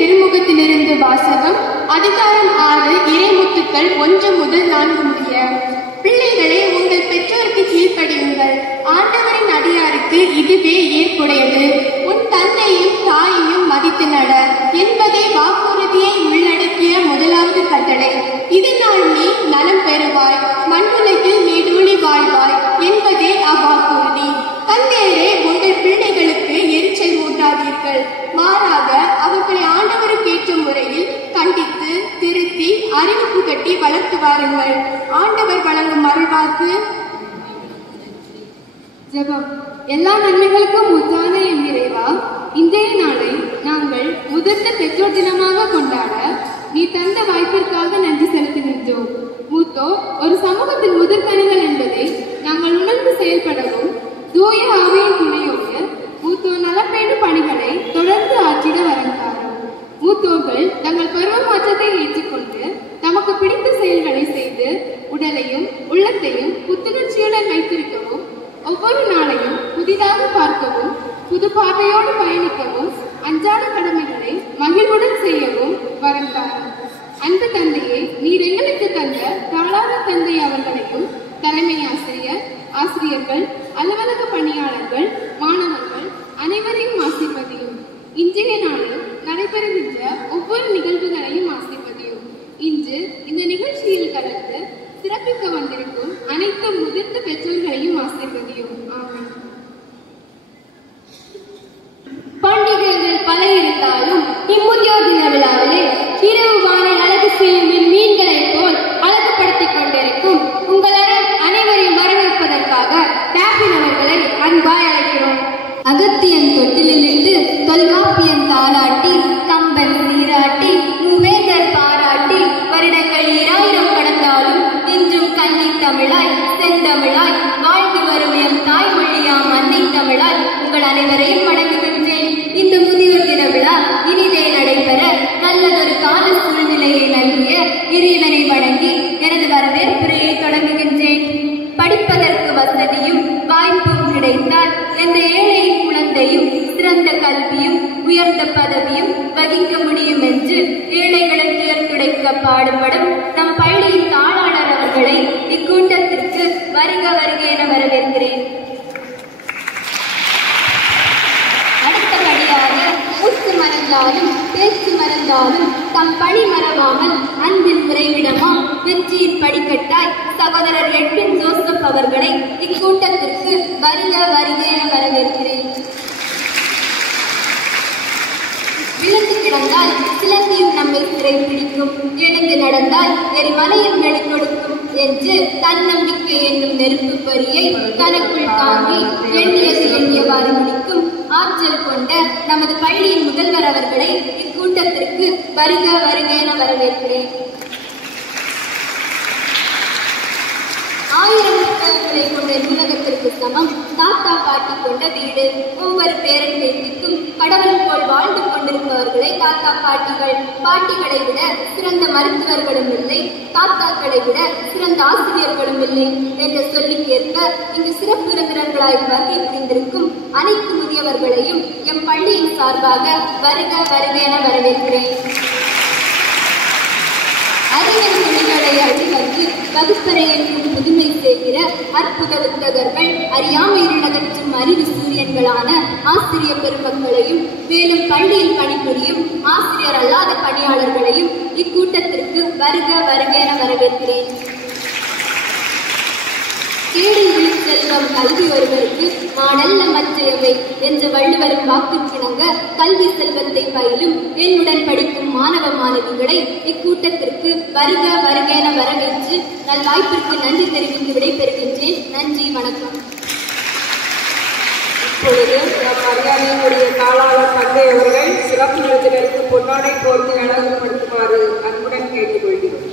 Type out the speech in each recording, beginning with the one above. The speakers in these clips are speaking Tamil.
திருமுகத்திலிருந்து வாசகம். அதிகாரம் 6, இறைமுத்துக்கள் 1 முதல் 4 முடிய. பிள்ளைகளே, உங்கள் பெற்றோருக்கு கீழ்ப்படியுங்கள். ஆண்டவரின் அடியாருக்கு இதுவே ஏற்புடையது. உன் தந்தையும் தாயையும் மதித்து நட என்பதே வாக்குறுதியை உள்ளடக்கிய முதலாவது கட்டளை. இதனால் நீ நலம் பெறுவாய், மண்ணுலகில் நீடூழி வாழ்வாய் என்பதே அவ்வாக்குறுதி. தந்தையரே, உங்கள் பிள்ளைகளுக்கு எரிச்சல் ஊட்டாதீர்கள். மாறாக அவர்களை ஆண்டவருக்கேற்ற முறையில் கண்டித்து திருத்தி அறிவிப்பு கட்டி வளர்த்து வாருங்கள். ஆண்டவர் வழங்கும் அருள்வாக்கு. ஜெபம். எல்லா நன்மைகளுக்கும் முத்தான என் இறைவா, இன்றைய நாளை நாங்கள் முதிர்ந்த பெற்றோர் தினமாக கொண்டாட நீ தந்த வாய்ப்பிற்காக நன்றி செலுத்துகின்றோம். மூத்தோர் ஒரு சமூகத்தின் முதற்கணிகள் என்பதை நாங்கள் உணர்ந்து செயல்படவும் தூய ஆவியின் துணையோடு மூத்தோர் நலப்பேணும் பணிகளை தொடர்ந்து ஆற்றிட வரந்தாரும். மூத்தோர்கள் தங்கள் பருவ மாற்றத்தை ஏற்றுக்கொண்டு தமக்கு பிடித்த செயல்களை செய்து உடலையும் உள்ளத்தையும் புத்துணர்ச்சியுடன் வைத்திருக்கவும், ஒவ்வொரு நாளையும் புதிதாக பார்க்கவும், புது பார்வையோடு பயணிக்கவும், அன்றாட கடமைகளை மகிழ்வுடன் செய்யவும் வரந்தாரும். அன்பு தந்தையே, நீர் எங்களுக்கு தந்த தாளாத தந்தை அவர்களையும் தலைமை ஆசிரியர், ஆசிரியர்கள், அலுவலக பணியாளர்கள், மாணவர்கள் அனைவரையும் ஆசீர்வதியும். இன்றைய நாளில் நடைபெறுகின்ற ஒவ்வொரு நிகழ்வுகளையும் ஆசீர்வதியும். இன்று இந்த நிகழ்ச்சியில் கலந்து சிறப்பிக்க வந்திருக்கும் அனைத்து முதிர்ந்த பெற்றோர்களையும் ஆசீர்வதியும். ஆமென். பண்டிகைகள் பல இருந்தாலும் இம்முதியோர் தின விழாவிலே இரவு வானை அழகு செய்யும் மீன்களைப் போல் அழகுபடுத்திக் கொண்டிருக்கும் உங்கள் அனைவரையும் வரவேற்பதற்காக டாபின் அவர்களை அன்பாய் அழைக்கிறோம். அகத்தியன் தொட்டிலிருந்து தொல்காப்பியன் தாளாட்டி, கம்பன் சீராட்டி, மூவேந்தர் பாராட்டி, வருடங்கள் 2000 கடந்தாலும் இன்றும் கன்னி தமிழாய் செந்தமிழாய் வாழ்ந்து வரும் எம் தாய்மொழியாம் அன்னை தமிழாய் உங்கள் அனைவரையும் வணங்குகின்றேன். இந்த முதியோர் தின விழா இனிதே நடைபெற நல்லதொரு கால சூழ்நிலையை நல்கிய இறைவனை வணங்கி எனது வரவேற்புரையை தொடங்குகின்றேன். படிப்பதற்கு வசதியும் வாய்ப்பும் கிடைத்தால் எந்த ஏழை குழந்தையும் சிறந்த கல்வியும் உயர்ந்த பதவியும் வகிக்க முடியும் என்று ஏழைகளுக்கு துடைக்க பாடுபடும் நம் பள்ளியின் தாளாளர் அவர்களை இக்கூட்டத்திற்கு வருக வருக என வரவேற்கிறேன். அடுத்தபடியாக மூச்சு மறந்தாலும் பேச்சு மறந்தாலும் தம் பணி மறவாமல் அன்பின் உறைவிடமா வெற்றியின் படிக்கட்டாய் சகோதரர் எட்வின் ஜோசப் அவர்களை இக்கூட்டத்திற்கு வருக வருக என வரவேற்கிறேன். விழுந்து கிடந்தால் சிலந்தியும் நம்மை சிறை பிடிக்கும், எழுந்து நடந்தால் எரிமலையில் வெளி கொடுக்கும் என்று தன்னம்பிக்கை என்னும் நெருப்பு பொறியை தனக்குள் தாங்கி எண்ணியது எண்ணியவாறு முடிக்கும் ஆற்றல் கொண்ட நமது பள்ளியின் முதல்வர் அவர்களை இக்கூட்டத்திற்கு வருக வருக என வரவேற்கிறேன். 1000 புத்தகங்களை கொண்ட நூலகத்திற்கு சமம் தாத்தா பாட்டி கொண்ட வீடு. ஒவ்வொரு பேரன் பேத்திக்கும் கடவுள் போல் வாழ்ந்து கொண்டிருப்பவர்களை தாத்தா பாட்டிகள். பாட்டிகளை விட சிறந்த மருத்துவர்களும் இல்லை, தாத்தாக்களை விட சிறந்த ஆசிரியர்களும் இல்லை என்ற சொல்லிக்கேற்ப இங்கு சிறப்பு விருந்தினர்களாய் வருகை புரிந்திருக்கும் அனைத்து முதியவர்களையும் எம் பள்ளியின் சார்பாக வருக வருக என வரவேற்கிறேன். அறிவின் துணிகளை அழிவந்து வகுப்பறை என்றும் புதுமை செய்கிற அற்புத புத்தகர்கள், அறியாமையில் அகற்றும் அறிவு சூரியன்களான ஆசிரிய பெருமக்களையும் மேலும் பள்ளியில் பணிபுரியும் ஆசிரியர் அல்லாத பணியாளர்களையும் இக்கூட்டத்திற்கு வருக வருக என வரவேற்கிறேன். கேடில் விழுச்செல்வம் கல்வி ஒருவருக்கு நாடல்ல மற்றையவை என்ற வள்ளுவரின் வாக்குக்கிணங்க கல்வி செல்வத்தை பயிலும் என்னுடன் படிக்கும் மாணவ மாணவிகளை இக்கூட்டத்திற்கு வருக வருக என வரவேற்று நல்வாய்ப்பிற்கு நன்றி தெரிவித்து விடைபெறுகின்றேன். நன்றி, வணக்கம். இப்பொழுது நம் மரியாதையுடைய தாளாளர் தந்தை அவர்கள் சிறப்பு விருந்தினருக்கு பொன்னாடை போர்த்தி அழகுபடுத்துமாறு அன்புடன் கேட்டுக்கொள்கிறோம்.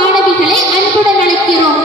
மாணவிகளை அன்புடன் அழைக்கிறோம்.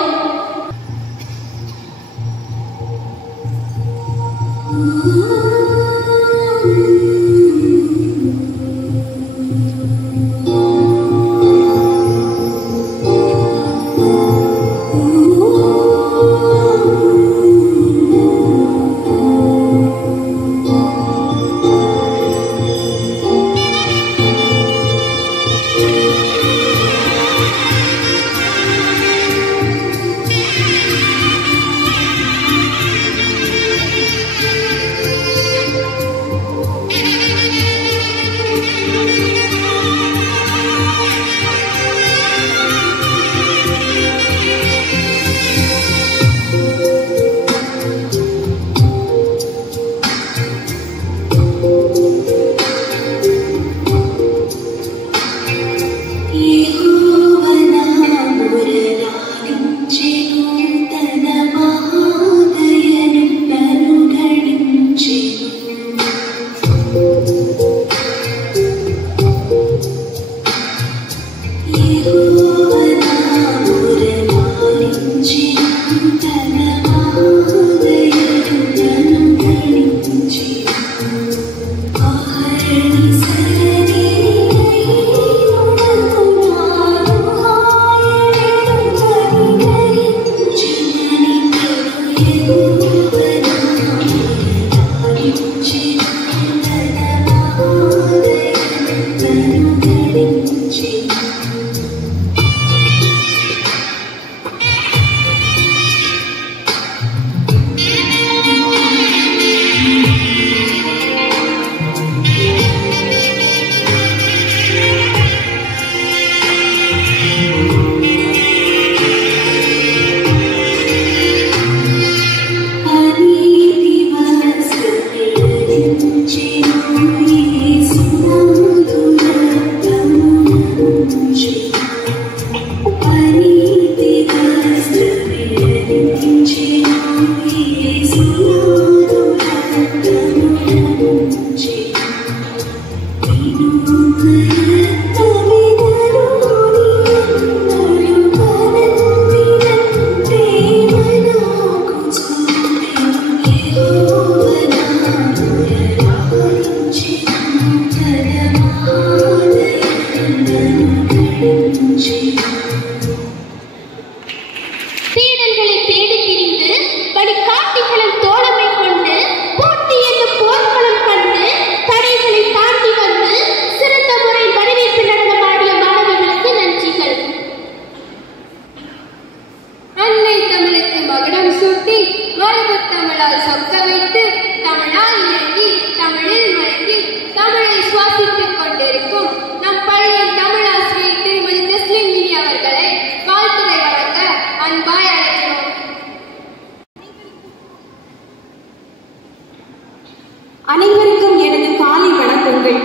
அனைவருக்கும் எனது காலை வணக்கங்கள்.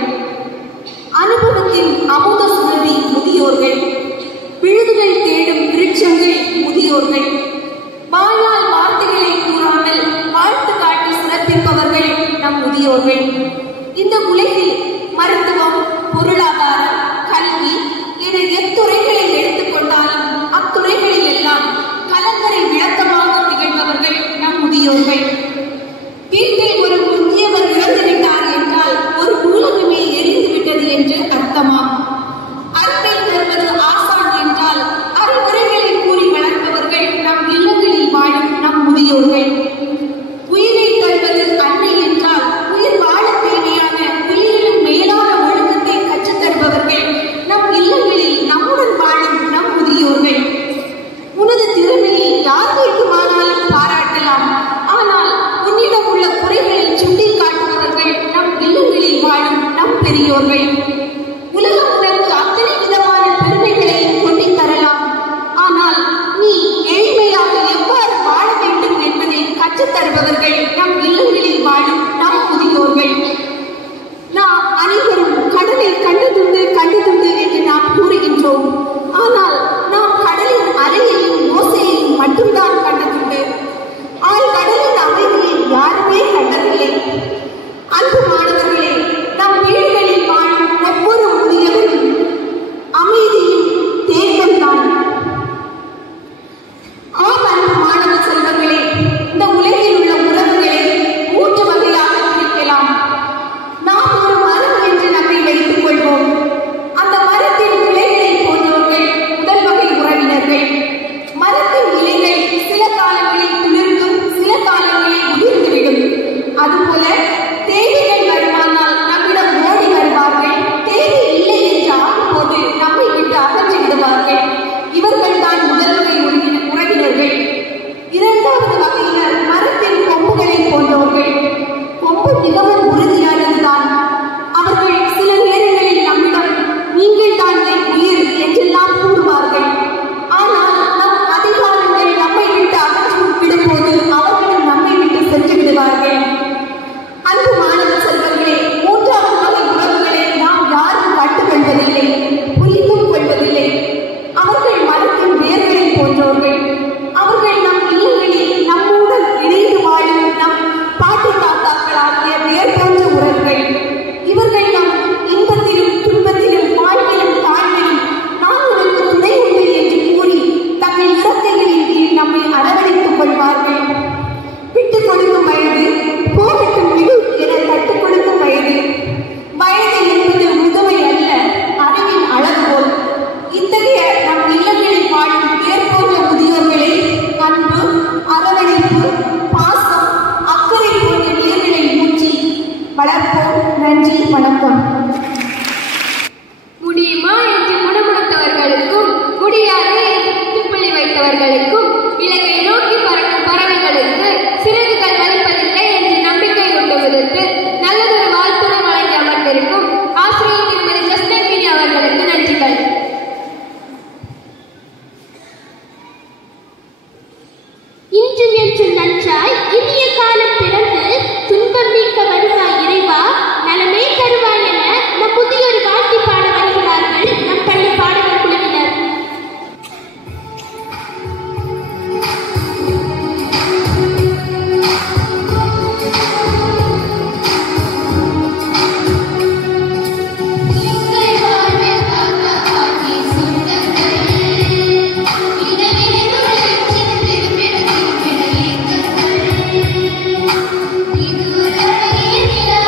அனுபவத்தின் அமுத சுரபி முதியோர்கள், விழுதுகள் தேடும் விருட்சங்கள் முதியோர்கள், வாயால் வார்த்தைகளை கூறாமல் வாழ்த்து காட்டி சிறப்பிப்பவர்கள் நம் முதியோர்கள். இந்த உலகில் மருத்துவம், பொருளாதாரம், கல்வி என எத்துறைகளை எடுத்துக்கொண்டாலும் அத்துறைகளில் எல்லாம் கலங்கரை விளக்கமாக திகழ்பவர்கள் நம் முதியோர்கள். வீட்டில் ஒரு முதியவர் இறந்துவிட்டார் என்றால் ஒரு உலகமே எரிந்துவிட்டது என்று அர்த்தமாம். அறிவை தருவது ஆசான் என்றால் அறிவுரைகளை கூறி வளர்ப்பவர்கள் நம் இல்லங்களில் வாழும் நம் முதியோர்கள். உயிரை தருவது அன்னை என்றால் உயிர் வாழ தேவையான உயிரிலும் மேலான ஒழுக்கத்தை கற்றுத் தருபவர்கள் நம் இல்லங்களில் நம்முடன் வாழும் நம் முதியோர்கள். உனது திறமையை யார் வேண்டுமானாலும் பாராட்டலாம், ஆனால் உன்னிடம் உள்ள குறைகளை சுட்டி காட்டுபவர்கள் நம் இல்லங்களில் வாழும் நம் பெரியோர்கள். உலகம் உனக்கு அத்தனை விதமான பெருமைகளையும் கொண்டு தரலாம், ஆனால் நீ எளிமையாக எவ்வாறு வாழ வேண்டும் என்பதை கற்றுத் தருபவர்கள் நம் இல்லங்களில் வாழும் நம் முதியோர்கள். நாம் அனைவரும் கடலில் கண்டதுண்டு என்று நாம் கூறுகின்றோம், ஆனால் நாம் கடலின் அலையையும் ஓசையையும் மட்டும்தான் கண்டதுண்டு. கடலின் அமைதியை யாருமே கண்டதில்லை. அன்பு மாணவர்களே, நம் வீடுகளில் வாழும் இனிய காலம் பிறந்து துன்பம் நீக்க வருவாய் இறைவா, நலமே தருவாய் என நம் முதியோர் வாழ்த்தி பாட வருகிறார்கள் நம் பள்ளி பாடகர் குழுவினர். இது ஒரு அழகிய நிலா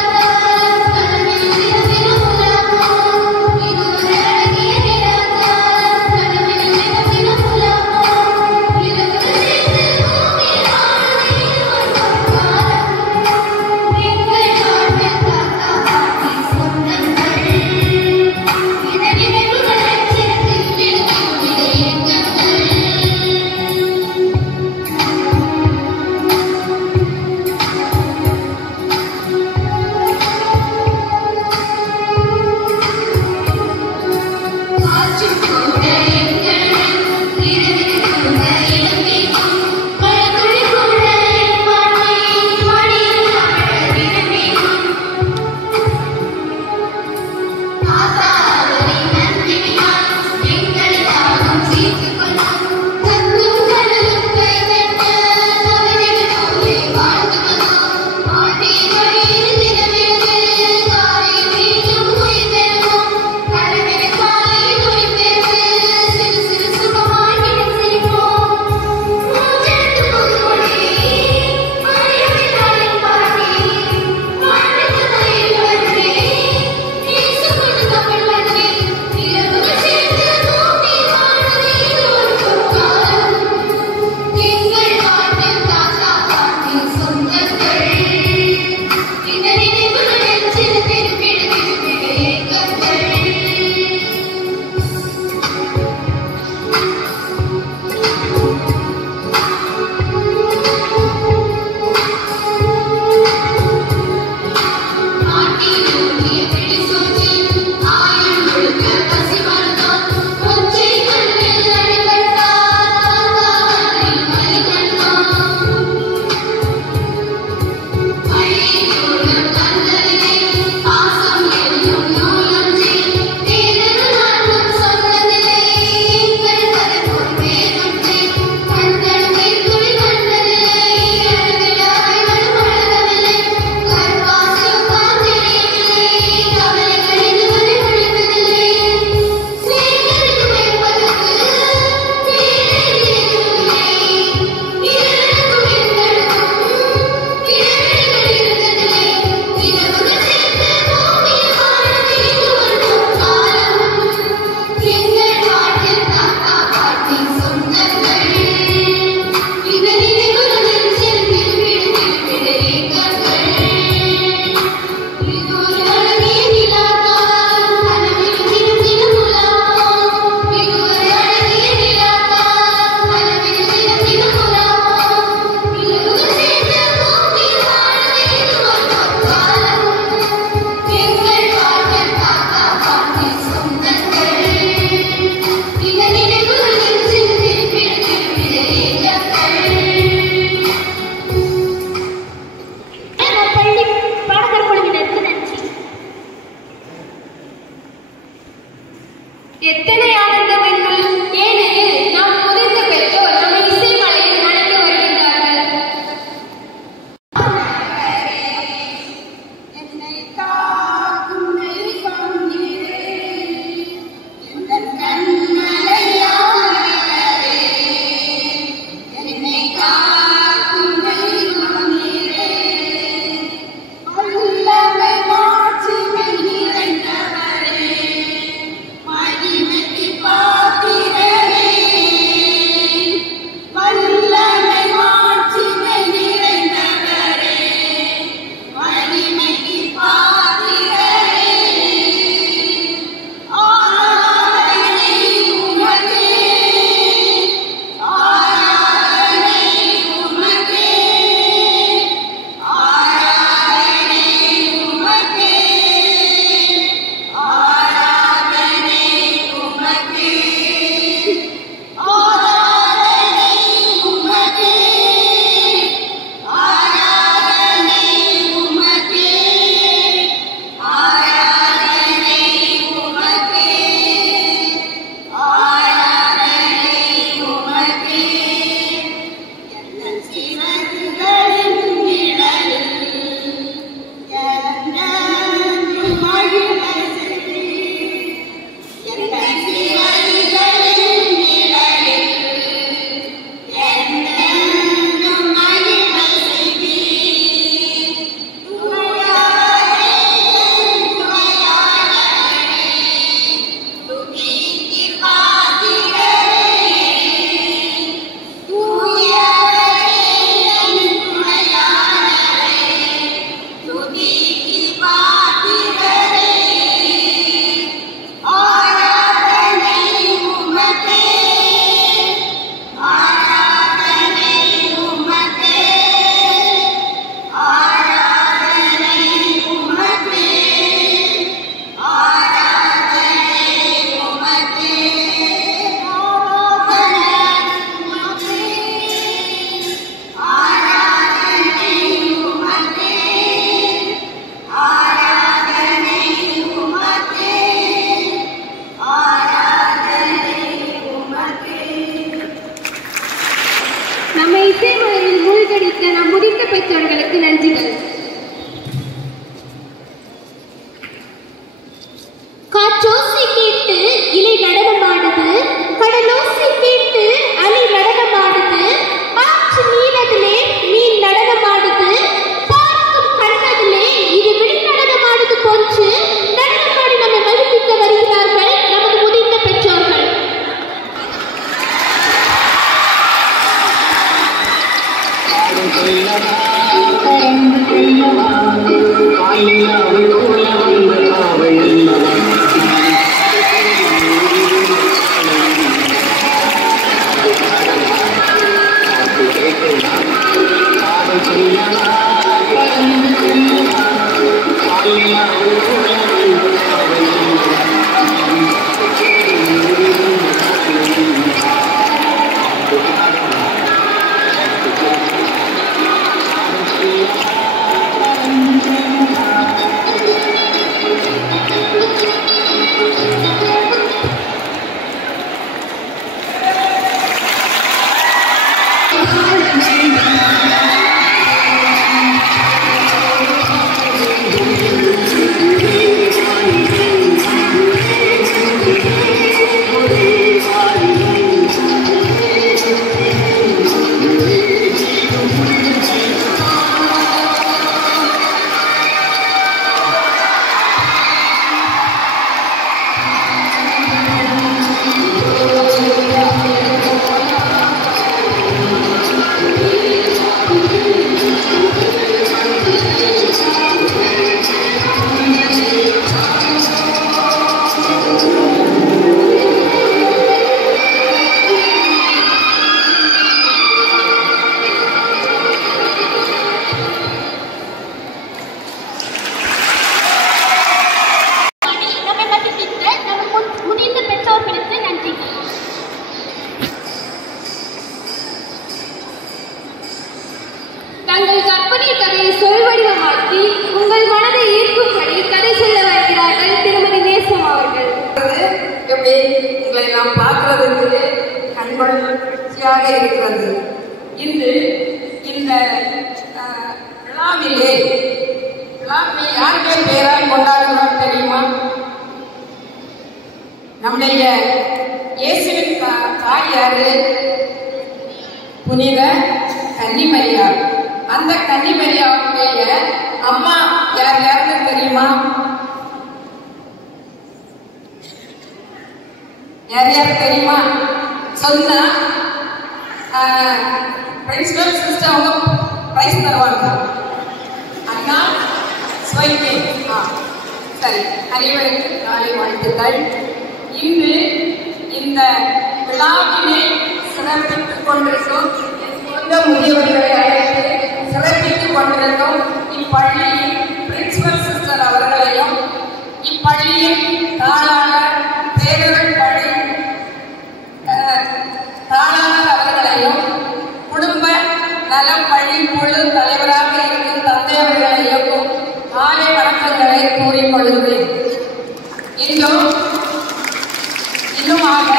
இன்னுமாக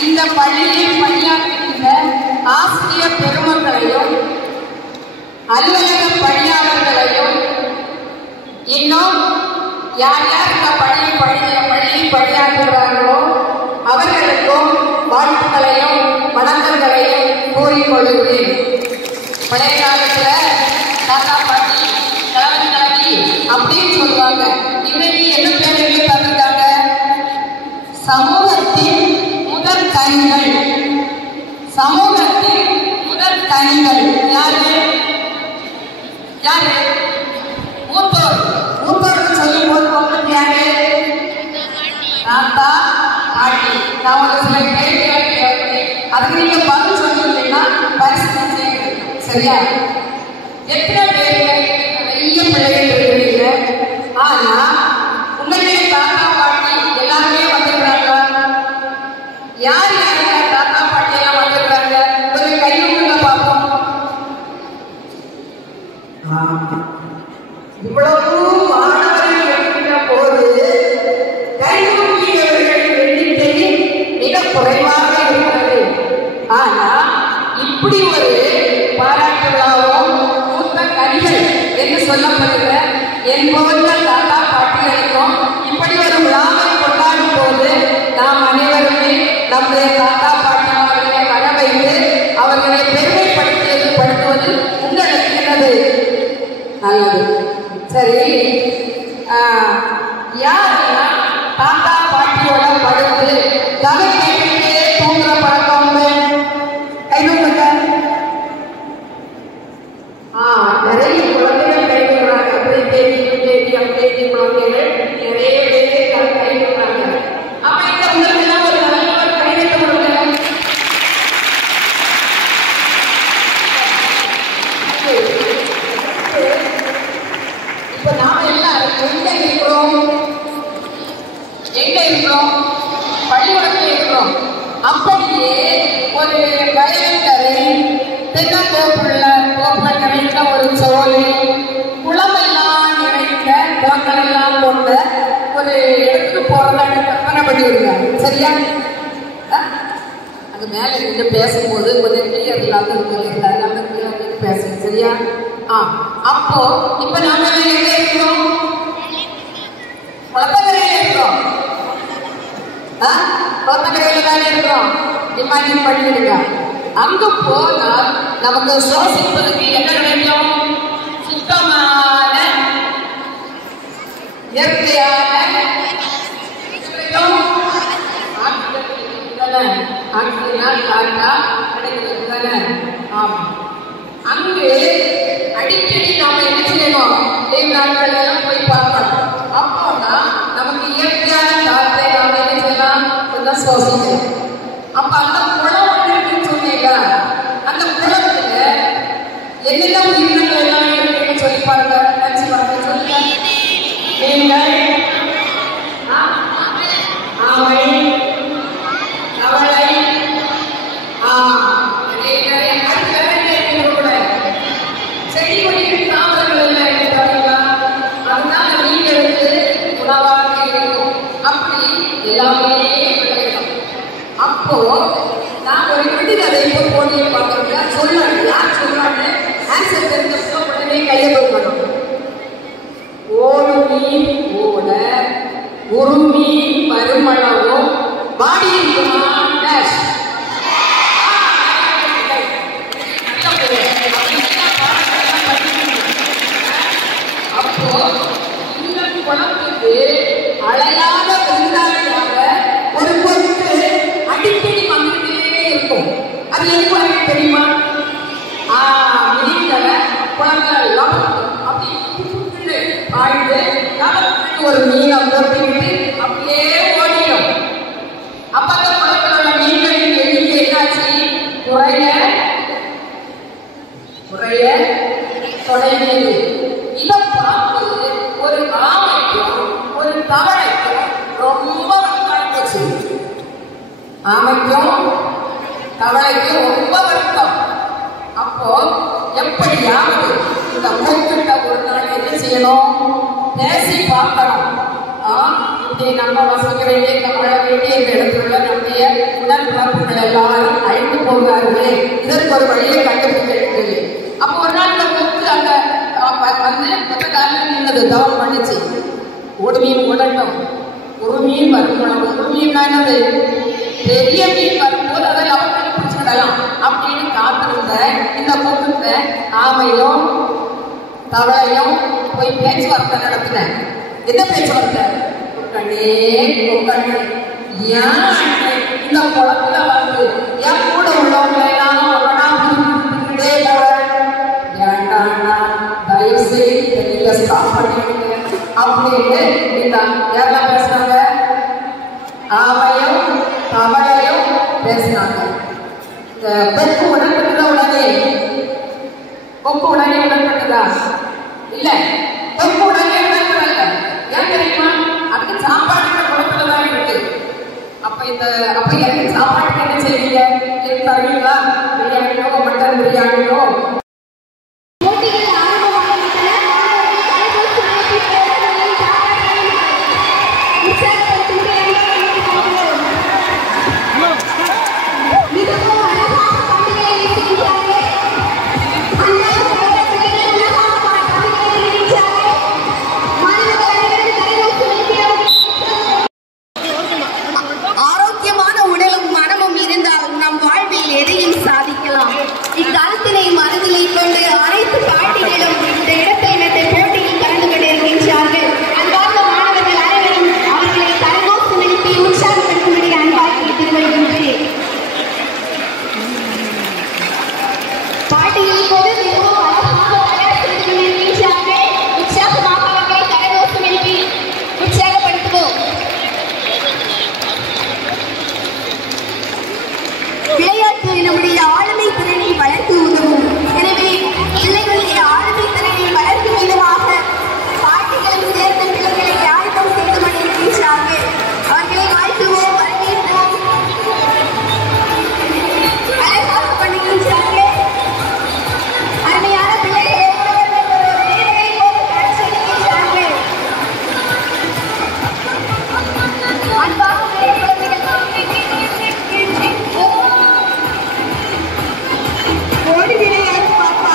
இந்த பள்ளியில் பணியாற்றுகின்ற ஆசிரியர் பெருமக்களையும் அலுவலக பணியாளர்களையும் இன்னும் யார் யார் இந்த பள்ளியில் பணியாற்றுகிறார்களோ அவர்களுக்கும் வாழ்த்துக்களையும் வணக்கங்களையும் கூறிக்கொள்கிறேன். பழைய காலத்துல தாத்தா பாட்டி கிளம்பி அப்படின்னு சொல்லுவாங்க. இன்னைக்கு என்ன பேர் தந்திருக்காங்க? சமூகத்தின் முதற் கனிகள். சமூகத்தின் முதற் கனிகள் யாரு யாரு? மூத்தோர். மூத்தோர் சொல்லும் போது உங்களுக்கு யாரு? தாத்தா பாட்டி. நான் ஒரு சில கேள்விகள் கேட்கிறேன், அதுக்கு நீங்க பதில் சொல்லிட்டீங்கன்னா பரிசு செய்யணும். சரியா? எத்தனை பேர் நிறைய பிள்ளைகள் இருக்கிறீங்க, ஆனா உங்களுடைய தாத்தா பாட்டி எல்லாருமே வந்திருக்கிறாங்களா? யார் யார் தாத்தா பாட்டி எல்லாம் வந்திருக்காங்க? ஒரு கையுள்ள பார்ப்போம். இவ்வளவு மாணவர்கள் இருக்கிற போது கைகூப்பியவர்களின் எண்ணிக்கை மிக குறைவாக இருக்கிறது. ஆனா இப்படி ஒரு பாராட்டு விழாவும் மூத்த கனிகள் என்று சொல்லப்படுகிற என்பவர்கள் தாத்தா பாட்டிகளுக்கும் இப்படி ஒரு விழாவை கொண்டாடும் போது நாம் அனைவருமே நம்முடைய தாத்தா பாட்டிமார்களை வர வைத்து அவர்களை பெருமைப்படுத்துவது உங்களுக்கு என்னது நல்லது. சரி, யாரெல்லாம் தாத்தா பாட்டியோட படுத்து தலை கேட்டுக்கிட்டே தூங்குற பழக்கம் கைதுங்க. நிறைய குழந்தைகள் கைதுறாங்க. அப்படி தேடி குழந்தைகள் நிறைய பேர் கைதுறாங்க. அப்ப இந்த உங்களுக்கு ஒரு நல்ல ஒரு கைது கொடுங்க. இப்ப நாம எல்லாரும் எங்க இருக்கிறோம்? பள்ளிக்கூடத்தில் இருக்கிறோம். அப்படியே ஒரு வயல்கரை, தென்னந்தோப்புகள் நிறைந்த ஒரு சோலை, குளமெல்லாம் நிறைந்த குளங்கள் எல்லாம் கொண்ட ஒரு இடத்துக்கு போறதான்னு கற்பனை பண்ணிவிடுங்க. சரியா? அது மேல நின்று பேசும்போது கொஞ்சம் கிளியர் இல்லாத நம்ம பேசுங்க. சரியா? அப்போ இப்ப நாம எங்க இருக்கிறோம்? குளத்தங்கரையில இருக்கிறோம். குளத்தங்கரையில தானே இருக்கிறோம். இமேஜின் பண்ணிடுங்க. அங்கு போனால் நமக்கு சுவாசிப்பதற்கு என்ன கிடைக்கும்? சுத்தமான இயற்கையான அங்கு அடிக்கடி நாம என்ன செய்யணும்? நாட்கள் எல்லாம் போய் பார்க்கணும். அப்போதான் நமக்கு இயற்கையான காற்றை நாம என்ன செய்யலாம்? கொஞ்சம் சுவாசிக்கலாம். அப்ப அந்த குளம் இருக்குன்னு சொன்னீங்க. அந்த குளத்துல என்னெல்லாம் உயிரினங்கள் எல்லாம் இருக்குன்னு சொல்லி பாருங்க. நினைச்சு பாருங்க. சொல்லுங்க. நீங்கள் ஆமை, தவளை, செடி கொடிகள், தாவரங்கள் எல்லாம் இருக்கிறாங்களா? அதுதான் வீடுகளுக்கு உணவாக இருக்கும். அப்படி எல்லாமே கிடைக்கும். அப்போ நான் ஒரு விடுதலை போட்டியை பார்க்கறேன். சொல்றாங்க, யார் சொல்றாங்க? ஆன்சர் தெரிஞ்ச உடனே கையை கொடுக்கணும். ஓடு மீன் ஓட உருமி பருமளவும் வாடியிருக்குமா? டேஷ். அப்போ இந்த குளத்துக்கு அழையாத விருந்தாளியாக ஒரு பொருட்டு அடிக்கடி வந்துட்டே இருக்கும். அது எதுக்கு தெரியுமா? மீன்களை குளங்கள் எல்லாம் அப்படி வாழ்ந்து நமக்கு ஒரு மீனை போட்டுக்கிட்டு அப்படியே ஓடிடும். அப்ப அந்த குளத்தோட மீன்களின் எண்ணிக்கை என்னாச்சு? குறைய தொடங்கியது. இதை பார்த்து ஒரு ஆமைக்கும் ஒரு தவளைக்கும் ரொம்ப வருத்தம் போச்சு. ஆமைக்கும் தவளைக்கும் ரொம்ப வருத்தம். அப்போ எப்படியாவது இந்த போக்கிட்ட ஒரு நாள் என்ன செய்யணும்? பேசி பார்க்கணும். அப்படி நம்ம வசிக்க வேண்டிய இந்த வாழ வேண்டிய இந்த இடத்துல நம்முடைய உடற்பரப்புகள் எல்லாரும் அழிந்து போகிறார்களே, இதற்கு ஒரு வழியை கண்டுபிடிக்கிறது. அப்போ ஒரு நாள் இந்த கொக்கு அந்த வந்து மொத்த காலம் நின்றது, தவம் பண்ணிச்சு. ஒரு மீன் உடட்டும், ஒரு மீன் வரணும். ஒரு மீன் என்னது, பெரிய மீன் வரும்போது அதை லவக்கத்தை பிடிச்சிடலாம் அப்படின்னு காத்திருந்த இந்த கொக்குத்த ஆமையும் தவளையும் போய் பேச்சுவார்த்தை நடத்தினேன். என்ன பேச்சுவார்த்தை? கொக்கண்ணே கொக்கண்ணே, ஏன் இந்த குளத்துல வந்து என் கூட உள்ளவங்களை எல்லாம் வேண்டாம்னா தயவு செய்து நீங்க ஸ்டாப் பண்ணிடுங்க அப்படின்னு இந்த யாரெல்லாம் பேசுறாங்க? ஆமையும் தவளையும் பேசினாங்க. இந்த கொக்கு உடன்பட்டதா? உடனே கொக்கு உடனே உடன்பட்டதா? இல்ல, கொக்கு உடனே உடன்படல. ஏன் தெரியுமா? அதுக்கு சாப்பாடு குளத்துலதான் இருக்கு. அப்ப எனக்கு சாப்பாட்டுக்கு என்ன செய்வீங்க? தருவீங்களா? பிரியாணியோ மட்டன் பிரியாணியோ? இக்காலத்தினை மனதிலே கொண்டு அனைத்து பாட்டிகளும் இந்த இடத்தை போட்டியில் கலந்து கொண்டிருக்கின்றார்கள். அன்பார்ந்த மாணவர்கள் அனைவரும் அவர்களை கரகோஷம் எழுப்பி உற்சாகப்படுத்தும்படி அன்பாய் கேட்டுக்கொள்கின்றேன். பாட்டியில் போது மிகவும் அழகாக தயார் செய்து கொண்டிருக்கின்றார்கள். உற்சாகமாக அவர்களை கரகோஷம் எழுப்பி உற்சாகப்படுத்துவோம். விளையாட்டு நம்முடைய ஆளுமை திறனை வளர்த்து உதவும். எனவே பிள்ளைகளுடைய ஆளுமை திறனை வளர்க்கும் விதமாக பாட்டிகளும் சேர்ந்த பிள்ளைகளை ஆயுதம் செய்து கொண்டிருக்கின்றார்கள். அவர்களை வாழ்த்துவோம், வரவேற்போம். அழகாக பண்ணுகின்றார்கள். அருமையான பிள்ளைகளை செலுத்துகின்றார்கள். அன்பாக ஓடி விளையாடு பாப்பா.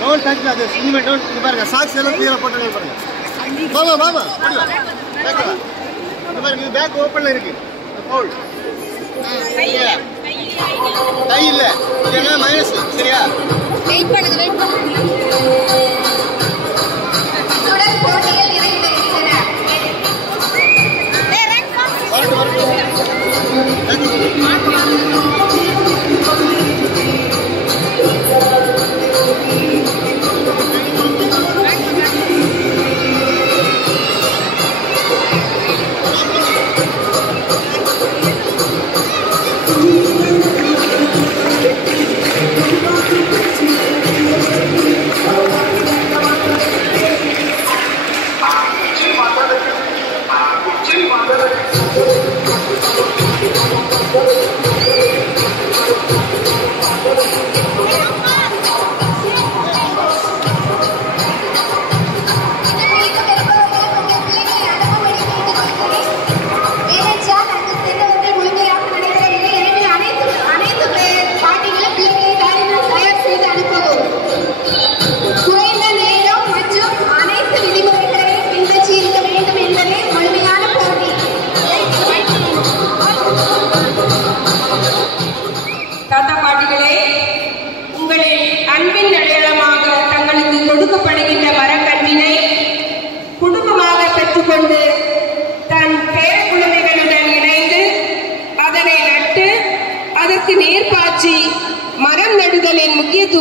Don't touch this. Anyway, don't. You பாருங்க சாக்ஸ் எல்லாம் கிளியரா போட்டுங்க பாருங்க. மாமா மாமா பேக் வா. இது பாருங்க இது பேக் ஓபன்ல இருக்கு. ஹோல்ட். கை இல்ல. இது மைனஸ் சரியா? வெயிட் பண்ணுங்க வெயிட் பண்ணுங்க. தொடர் போட்டிகள் நிறைவேறுகின்றன.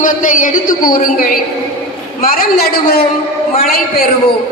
முக்கியத்துவத்தை எடுத்து கூறுங்கள். மரம் நடுவோம், மழை பெறுவோம்.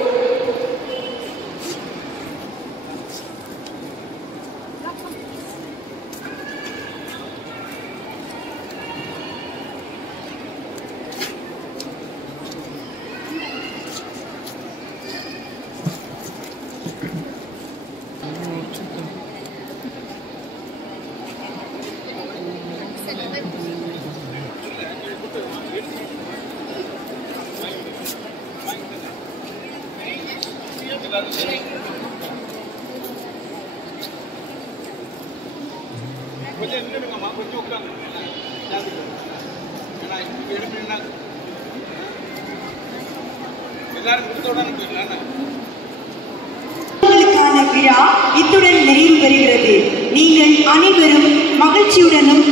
விழா இத்துடன் நிறைவு பெறுகிறது. நீங்கள் அனைவரும் மகிழ்ச்சியுடனும்